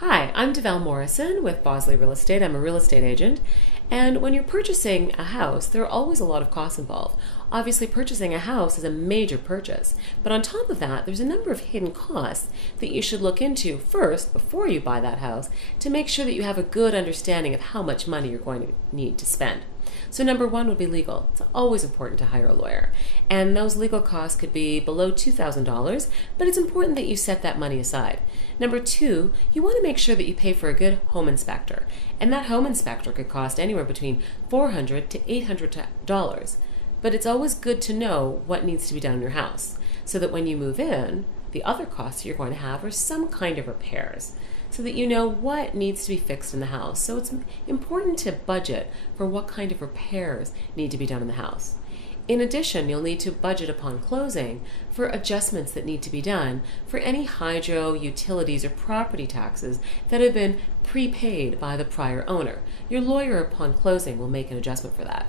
Hi, I'm DeVal Morrison with Bosley Real Estate. I'm a real estate agent. And when you're purchasing a house, there are always a lot of costs involved. Obviously, purchasing a house is a major purchase. But on top of that, there's a number of hidden costs that you should look into first before you buy that house to make sure that you have a good understanding of how much money you're going to need to spend. So number one would be legal. It's always important to hire a lawyer. And those legal costs could be below $2,000, but it's important that you set that money aside. Number two, you want to make sure that you pay for a good home inspector. And that home inspector could cost anywhere between $400 to $800. But it's always good to know what needs to be done in your house so that when you move in, the other costs you're going to have are some kind of repairs, so that you know what needs to be fixed in the house. So it's important to budget for what kind of repairs need to be done in the house. In addition, you'll need to budget upon closing for adjustments that need to be done for any hydro, utilities, or property taxes that have been prepaid by the prior owner. Your lawyer upon closing will make an adjustment for that.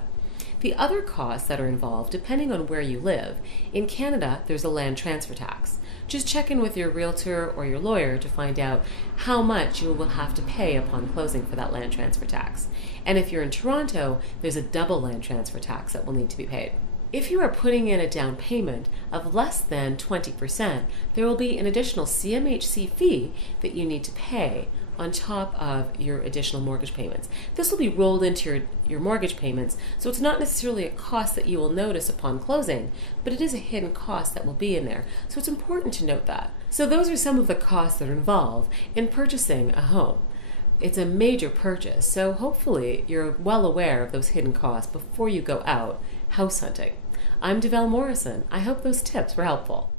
The other costs that are involved, depending on where you live, in Canada, there's a land transfer tax. Just check in with your realtor or your lawyer to find out how much you will have to pay upon closing for that land transfer tax. And if you're in Toronto, there's a double land transfer tax that will need to be paid. If you are putting in a down payment of less than 20%, there will be an additional CMHC fee that you need to pay on top of your additional mortgage payments. This will be rolled into your mortgage payments, so it's not necessarily a cost that you will notice upon closing, but it is a hidden cost that will be in there. So it's important to note that. So those are some of the costs that are involved in purchasing a home. It's a major purchase, so hopefully you're well aware of those hidden costs before you go out house hunting. I'm DeVal Morrison. I hope those tips were helpful.